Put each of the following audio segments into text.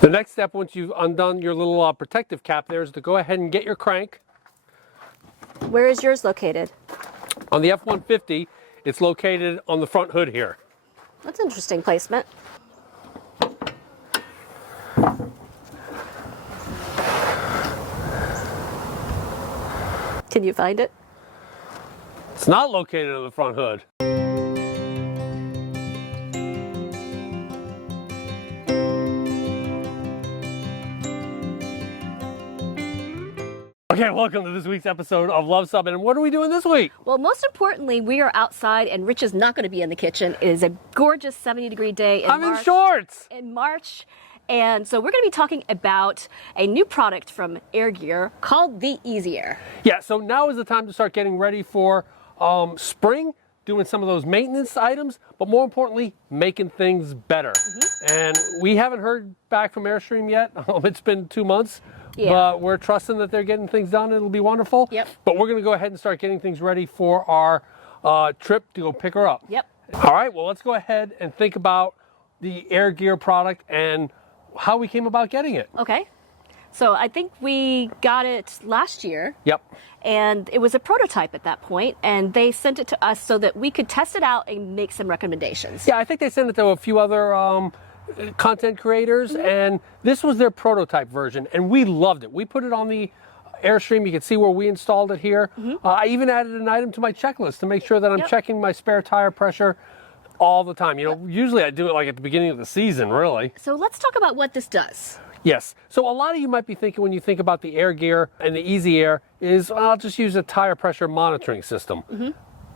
The next step, once you've undone your little protective cap there, is to go ahead and get your crank. Where is yours located? On the F-150, it's located on the front hood here. That's interesting placement. Can you find it? It's not located on the front hood. Okay, welcome to this week's episode of Luv Subbin. And what are we doing this week? Well, most importantly, we are outside and Rich is not going to be in the kitchen. It is a gorgeous 70-degree day in March. I'm in shorts! In March. And so we're going to be talking about a new product from Air Gear called the EasyAir. Yeah, so now is the time to start getting ready for spring, doing some of those maintenance items, but more importantly, making things better. And we haven't heard back from Airstream yet. It's been 2 months. Yeah. But we're trusting that they're getting things done. It'll be wonderful. Yep. But we're going to go ahead and start getting things ready for our trip to go pick her up. Yep. All right, well, let's go ahead and think about the Air Gear product and how we came about getting it. Okay. So I think we got it last year. Yep. And it was a prototype at that point, and they sent it to us so that we could test it out and make some recommendations. Yeah, I think they sent it to a few other content creators, and this was their prototype version, and we loved it. We put it on the Airstream. You can see where we installed it here. I even added an item to my checklist to make sure that I'm checking my spare tire pressure all the time. You know, usually I do it like at the beginning of the season, really. So let's talk about what this does. Yes. So a lot of you might be thinking when you think about the Air Gear and the EasyAir is, well, I'll just use a tire pressure monitoring system.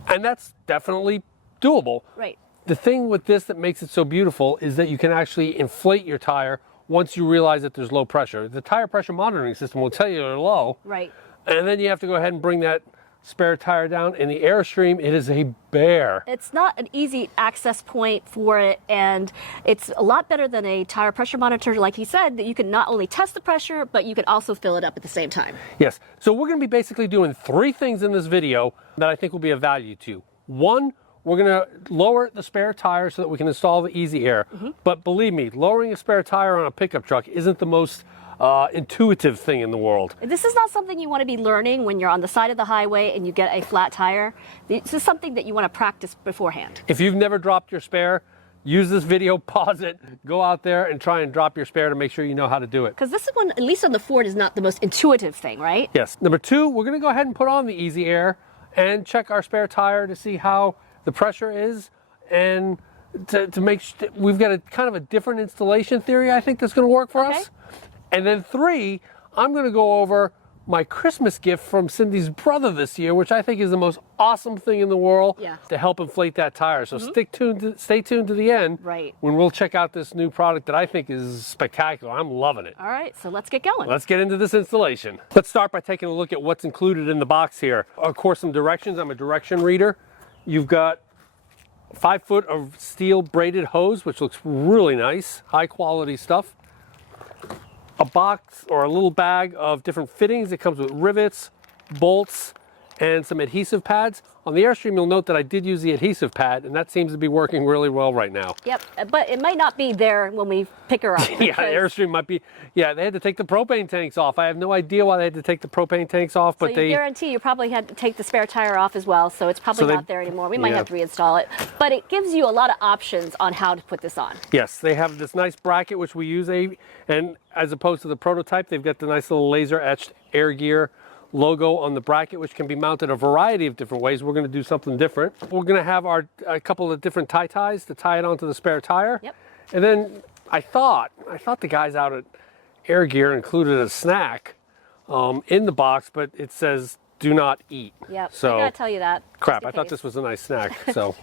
And that's definitely doable. Right. The thing with this that makes it so beautiful is that you can actually inflate your tire once you realize that there's low pressure. The tire pressure monitoring system will tell you they're low. Right. And then you have to go ahead and bring that spare tire down. In the Airstream, it is a bear. It's not an easy access point for it, and it's a lot better than a tire pressure monitor. Like he said, that you can not only test the pressure, but you can also fill it up at the same time. Yes. So we're going to be basically doing 3 things in this video that I think will be of value to you. 1, we're going to lower the spare tire so that we can install the EasyAir. But believe me, lowering a spare tire on a pickup truck isn't the most intuitive thing in the world. This is not something you want to be learning when you're on the side of the highway and you get a flat tire. This is something that you want to practice beforehand. If you've never dropped your spare, use this video, pause it, go out there and try and drop your spare to make sure you know how to do it. Because this one, at least on the Ford, is not the most intuitive thing, right? Yes. Number 2, we're going to go ahead and put on the EasyAir and check our spare tire to see how the pressure is, and to make sure we've got a kind of a different installation theory I think that's going to work for us. And then 3, I'm going to go over my Christmas gift from Cindy's brother this year, which I think is the most awesome thing in the world to help inflate that tire. So stay tuned to the end when we'll check out this new product that I think is spectacular. I'm loving it. All right, so let's get going. Let's get into this installation. Let's start by taking a look at what's included in the box here. Of course, some directions. I'm a direction reader. You've got 5 foot of steel braided hose, which looks really nice, high quality stuff. A box or a little bag of different fittings. It comes with rivets, bolts, and some adhesive pads. On the Airstream, you'll note that I did use the adhesive pad, and that seems to be working really well right now. Yep, but it might not be there when we pick her up. Yeah, Airstream might be. Yeah, they had to take the propane tanks off. I have no idea why they had to take the propane tanks off, but so you guarantee you probably had to take the spare tire off as well, so it's probably not there anymore. We might have to reinstall it, but it gives you a lot of options on how to put this on. Yes, they have this nice bracket which we use, and as opposed to the prototype, they've got the nice little laser etched Air Gear logo on the bracket, which can be mounted a variety of different ways. We're going to do something different. We're going to have a couple of different ties to tie it onto the spare tire. Yep. And then I thought the guys out at Air Gear included a snack in the box, but it says do not eat. Yep. So I gotta tell you that. crap. I thought this was a nice snack. So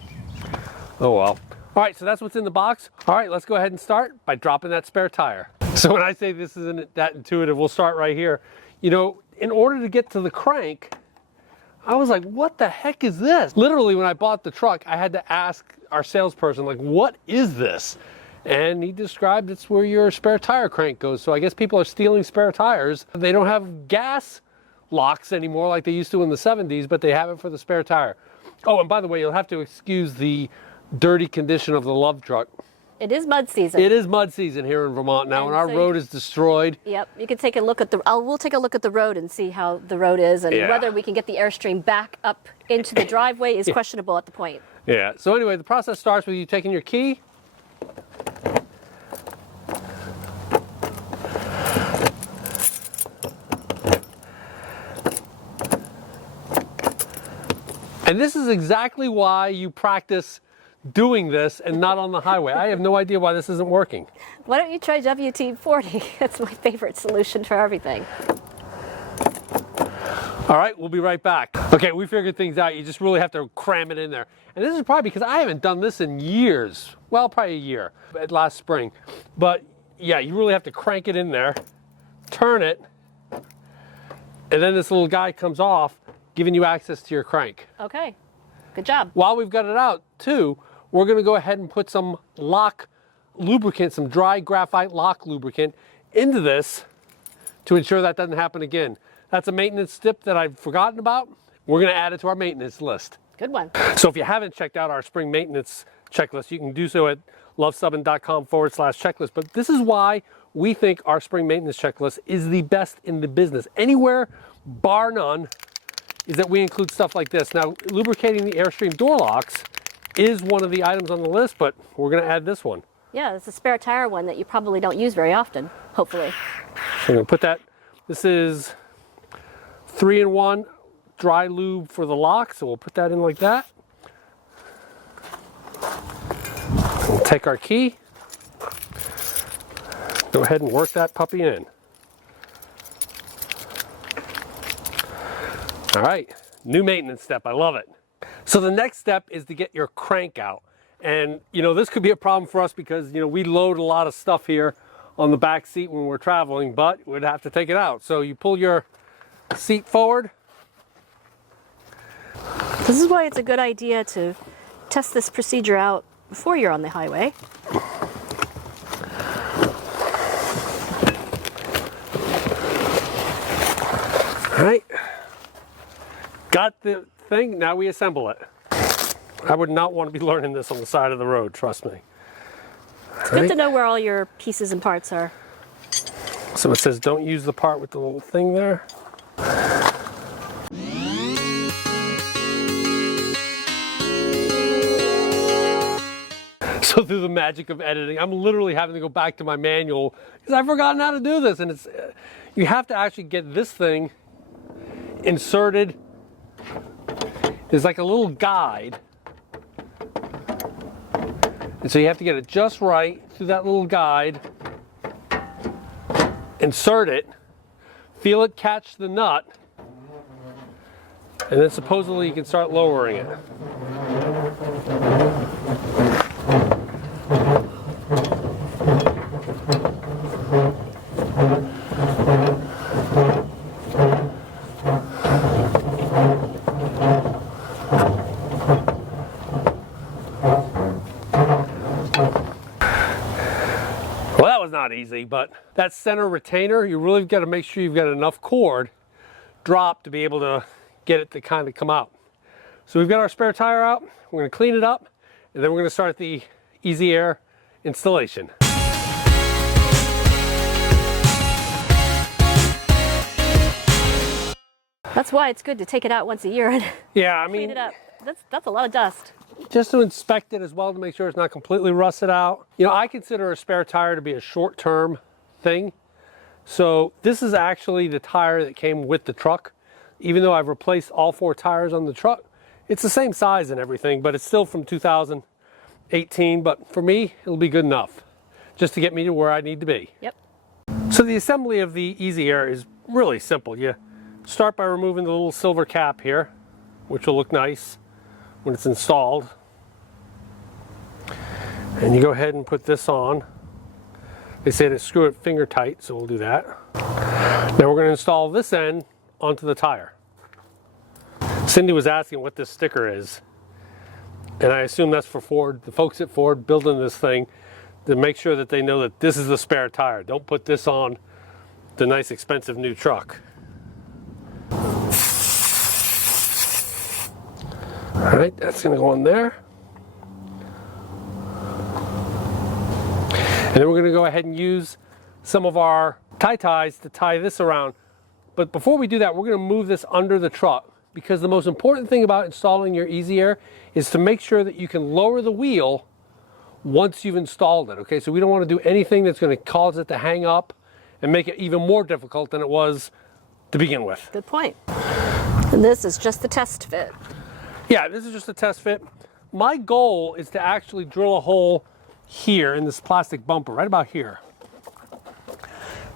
oh well. All right, so that's what's in the box. All right, let's go ahead and start by dropping that spare tire. So when I say this isn't that intuitive, we'll start right here. You know, in order to get to the crank, I was like, what the heck is this? Literally, when I bought the truck, I had to ask our salesperson, like, what is this? And he described it's where your spare tire crank goes. So I guess people are stealing spare tires. They don't have gas locks anymore like they used to in the 70s, but they have it for the spare tire. Oh, and by the way, you'll have to excuse the dirty condition of the Luv truck. It is mud season. It is mud season here in Vermont now, and our road is destroyed. Yep, you can take a look at the, we'll take a look at the road and see how the road is, and whether we can get the Airstream back up into the driveway is questionable at the point. Yeah, so anyway, the process starts with you taking your key, and this is exactly why you practice doing this and not on the highway. I have no idea why this isn't working. Why don't you try WT-40? That's my favorite solution for everything. All right, we'll be right back. Okay, we figured things out. You just really have to cram it in there. And this is probably because I haven't done this in years. Well, probably a year, last spring. But yeah, you really have to crank it in there, turn it, and then this little guy comes off, giving you access to your crank. Okay, good job. While we've got it out too, we're gonna go ahead and put some lock lubricant, some dry graphite lock lubricant into this to ensure that doesn't happen again. That's a maintenance tip that I've forgotten about. We're gonna add it to our maintenance list. Good one. So if you haven't checked out our spring maintenance checklist, you can do so at luvsubbin.com/checklist. But this is why we think our spring maintenance checklist is the best in the business. Anywhere, bar none, is that we include stuff like this. Now, lubricating the Airstream door locks is one of the items on the list, but we're gonna add this one. Yeah, it's a spare tire one that you probably don't use very often, hopefully. So I'm gonna put that, this is 3-in-1 dry lube for the lock, so we'll put that in like that. We'll take our key, go ahead and work that puppy in. All right, new maintenance step, I love it. So the next step is to get your crank out. And you know, this could be a problem for us because you know, we load a lot of stuff here on the back seat when we're traveling, but we'd have to take it out. So you pull your seat forward. This is why it's a good idea to test this procedure out before you're on the highway. All right, got the thing, now we assemble it. I would not want to be learning this on the side of the road, trust me. It's good to know where all your pieces and parts are. So it says don't use the part with the little thing there. So through the magic of editing, I'm literally having to go back to my manual because I've forgotten how to do this. And it's, you have to actually get this thing inserted. There's like a little guide. And so you have to get it just right through that little guide. Insert it, feel it catch the nut, and then supposedly you can start lowering it. Well, that was not easy, but that center retainer, you really got to make sure you've got enough cord drop to be able to get it to kind of come out. So we've got our spare tire out, we're going to clean it up, and then we're going to start the EasyAir installation. That's why it's good to take it out once a year and clean it up. That's a lot of dust. Just to inspect it as well to make sure it's not completely rusted out. You know, I consider a spare tire to be a short-term thing. So this is actually the tire that came with the truck. Even though I've replaced all 4 tires on the truck, it's the same size and everything, but it's still from 2018. But for me, it'll be good enough just to get me to where I need to be. Yep. So the assembly of the EasyAir is really simple. You start by removing the little silver cap here, which will look nice when it's installed. And you go ahead and put this on. They say to screw it finger tight, so we'll do that. Now we're going to install this end onto the tire. Cindy was asking what this sticker is, and I assume that's for Ford, the folks at Ford building this thing, to make sure that they know that this is the spare tire. Don't put this on the nice expensive new truck. All right, that's going to go on there. And then we're going to go ahead and use some of our ties to tie this around. But before we do that, we're going to move this under the truck, because the most important thing about installing your EasyAir is to make sure that you can lower the wheel once you've installed it. Okay, so we don't want to do anything that's going to cause it to hang up and make it even more difficult than it was to begin with. Good point. And this is just the test fit. Yeah, this is just a test fit. My goal is to actually drill a hole here in this plastic bumper, right about here,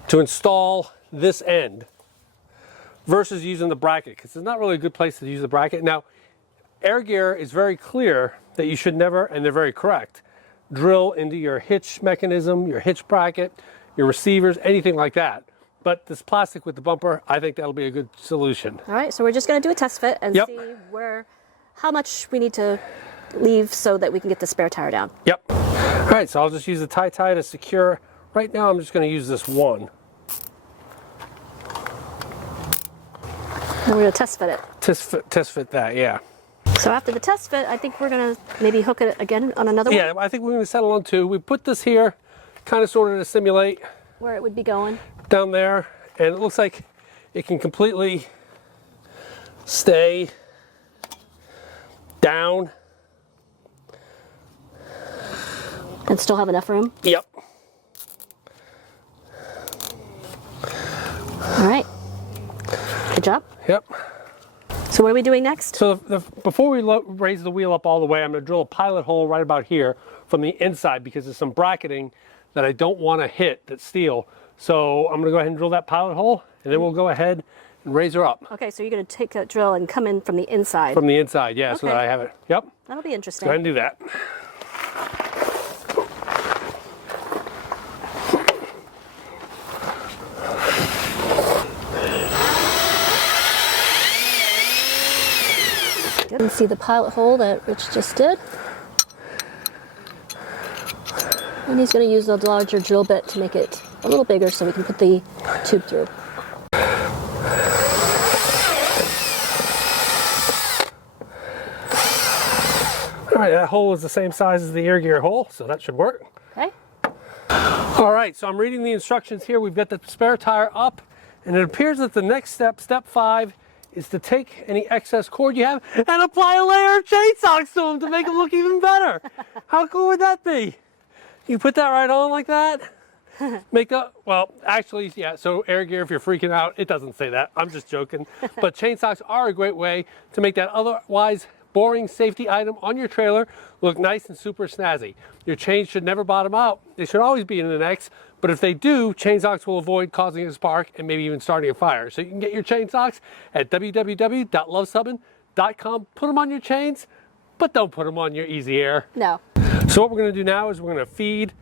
to install this end versus using the bracket, because it's not really a good place to use the bracket. Now, Air Gear is very clear that you should never, and they're very correct, drill into your hitch mechanism, your hitch bracket, your receivers, anything like that. But this plastic with the bumper, I think that'll be a good solution. All right, so we're just going to do a test fit and see how much we need to leave so that we can get the spare tire down. Yep. All right, so I'll just use the tie to secure. Right now, I'm just going to use this one. And we're going to test fit it. Test fit that, yeah. So after the test fit, I think we're going to maybe hook it again on another one. Yeah, I think we're going to settle on two. We put this here, kind of sort of to simulate where it would be going. Down there, and it looks like it can completely stay down. And still have enough room? Yep. All right. Good job. Yep. So what are we doing next? So before we raise the wheel up all the way, I'm going to drill a pilot hole right about here from the inside, because there's some bracketing that I don't want to hit, that's steel. So I'm going to go ahead and drill that pilot hole, and then we'll go ahead and raise her up. Okay, so you're going to take that drill and come in from the inside. From the inside, yeah, so that I have it. Yep. That'll be interesting. Go ahead and do that. You can see the pilot hole that Rich just did. And he's going to use the larger drill bit to make it a little bigger so we can put the tube through. All right, that hole is the same size as the Air Gear hole, so that should work. Okay. All right, so I'm reading the instructions here. We've got the spare tire up, and it appears that the next step, step 5, is to take any excess cord you have and apply a layer of chain socks to them to make them look even better. How cool would that be? You put that right on like that? Make the, well, actually, yeah, so Air Gear, if you're freaking out, it doesn't say that. I'm just joking. But chain socks are a great way to make that otherwise boring safety item on your trailer look nice and super snazzy. Your chains should never bottom out. They should always be in an X, but if they do, chain socks will avoid causing a spark and maybe even starting a fire. So you can get your chain socks at www.luvsubbin.com. Put them on your chains, but don't put them on your EasyAir. No. So what we're going to do now is we're going to feed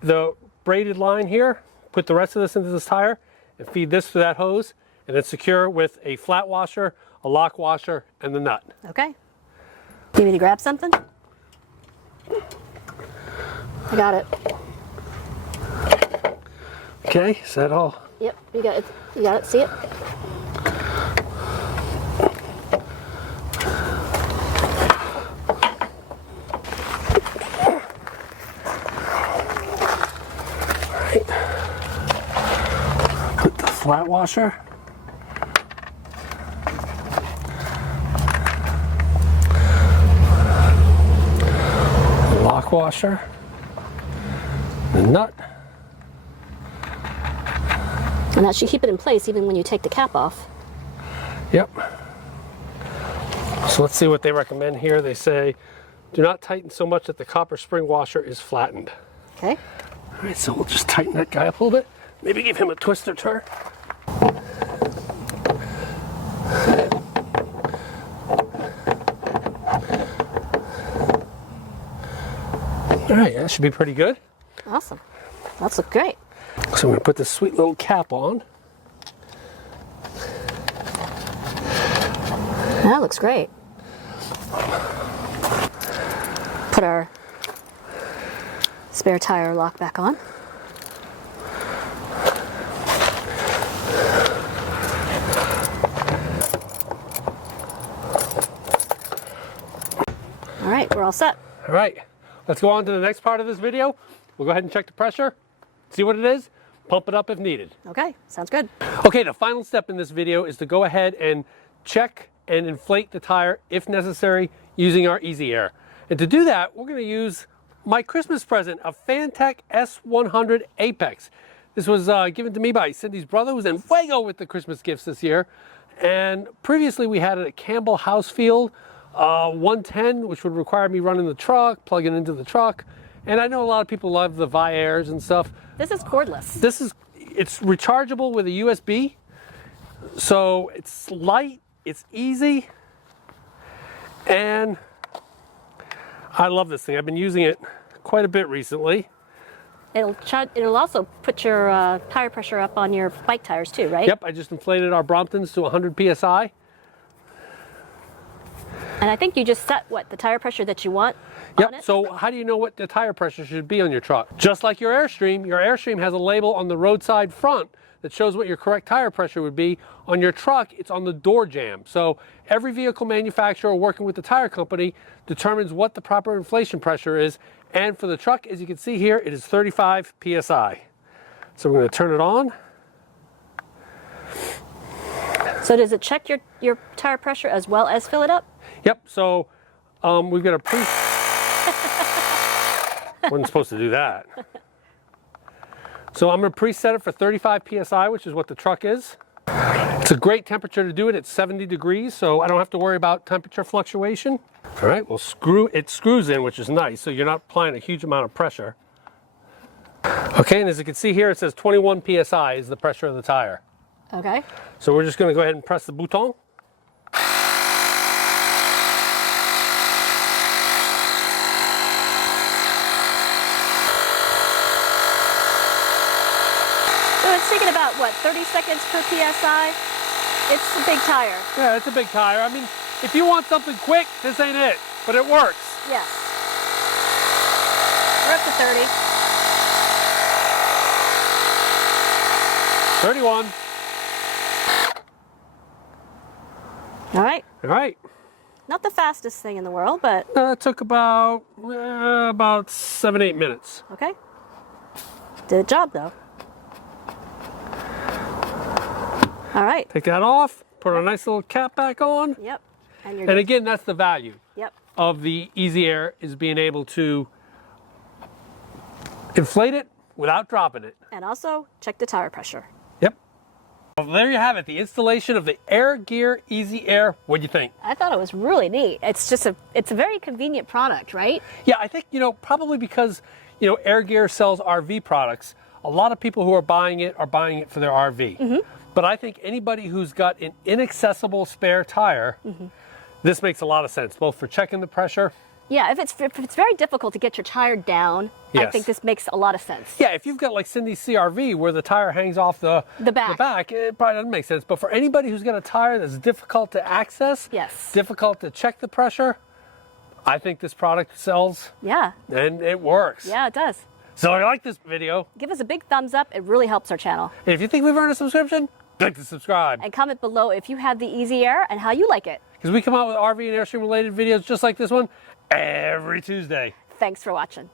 the braided line here, put the rest of this into this tire, and feed this to that hose, and then secure with a flat washer, a lock washer, and the nut. Okay. Need me to grab something? I got it. Okay, is that all? Yep, you got it. You got it. See it? Put the flat washer. Lock washer. The nut. And that should keep it in place even when you take the cap off. Yep. So let's see what they recommend here. They say, do not tighten so much that the copper spring washer is flattened. Okay. All right, so we'll just tighten that guy up a little bit. Maybe give him a twister turn. All right, that should be pretty good. Awesome. That's look great. So I'm going to put this sweet little cap on. That looks great. Put our spare tire lock back on. All right, we're all set. All right, let's go on to the next part of this video. We'll go ahead and check the pressure, see what it is, pump it up if needed. Okay, sounds good. Okay, the final step in this video is to go ahead and check and inflate the tire if necessary using our EasyAir. And to do that, we're going to use my Christmas present, a Fanttik S100 Apex. This was given to me by Cindy's brother, who's in Fuego with the Christmas gifts this year. And previously we had it at Campbell Housefield 110, which would require me running the truck, plugging into the truck. And I know a lot of people love the Vi-Airs and stuff. This is cordless. It's rechargeable with a USB. So it's light, it's easy, and I love this thing. I've been using it quite a bit recently. It'll also put your tire pressure up on your bike tires too, right? Yep, I just inflated our Bromptons to 100 PSI. And I think you just set, what, the tire pressure that you want on it? So how do you know what the tire pressure should be on your truck? Just like your Airstream has a label on the roadside front that shows what your correct tire pressure would be. On your truck, it's on the door jamb. So every vehicle manufacturer working with the tire company determines what the proper inflation pressure is. And for the truck, as you can see here, it is 35 PSI. So we're going to turn it on. So does it check your tire pressure as well as fill it up? Yep, so we've got a wasn't supposed to do that. So I'm going to preset it for 35 PSI, which is what the truck is. It's a great temperature to do it. It's 70 degrees, so I don't have to worry about temperature fluctuation. All right, well, it screws in, which is nice, so you're not applying a huge amount of pressure. Okay, and as you can see here, it says 21 PSI is the pressure of the tire. Okay. So we're just going to go ahead and press the bouton. So it's taking about, what, 30 seconds per PSI? It's a big tire. Yeah, it's a big tire. I mean, if you want something quick, this ain't it, but it works. Yes. We're up to 30. 31. All right. All right. Not the fastest thing in the world, but It took about 7-8 minutes. okay. Did the job though. All right. Take that off, put a nice little cap back on. Yep. And you're And good. again, that's the value Yep. of the EasyAir, is being able to inflate it without dropping it. And also check the tire pressure. Yep. Well, there you have it, the installation of the Air Gear EasyAir. What do you think? I thought it was really neat. It's just it's a very convenient product, right? Yeah, I think, probably because, Air Gear sells RV products, a lot of people who are buying it for their RV. Mm-hmm. But I think anybody who's got an inaccessible spare tire, this makes a lot of sense, both for checking the pressure. Yeah, if it's very difficult to get your tire down, I Yes. think this makes a lot of sense. Yeah, if you've got like Cindy's CRV where the tire hangs off the back, it probably doesn't make sense. But for anybody who's got a tire that's difficult to access, Yes. difficult to check the pressure, I think this product sells. Yeah. And it works. Yeah, it does. So if you like this video, Give us a big thumbs up. It really helps our channel. and if you think we've earned a subscription, click to subscribe. And comment below if you have the EasyAir and how you like it. Because we come out with RV and Airstream related videos just like this one every Tuesday. Thanks for watching.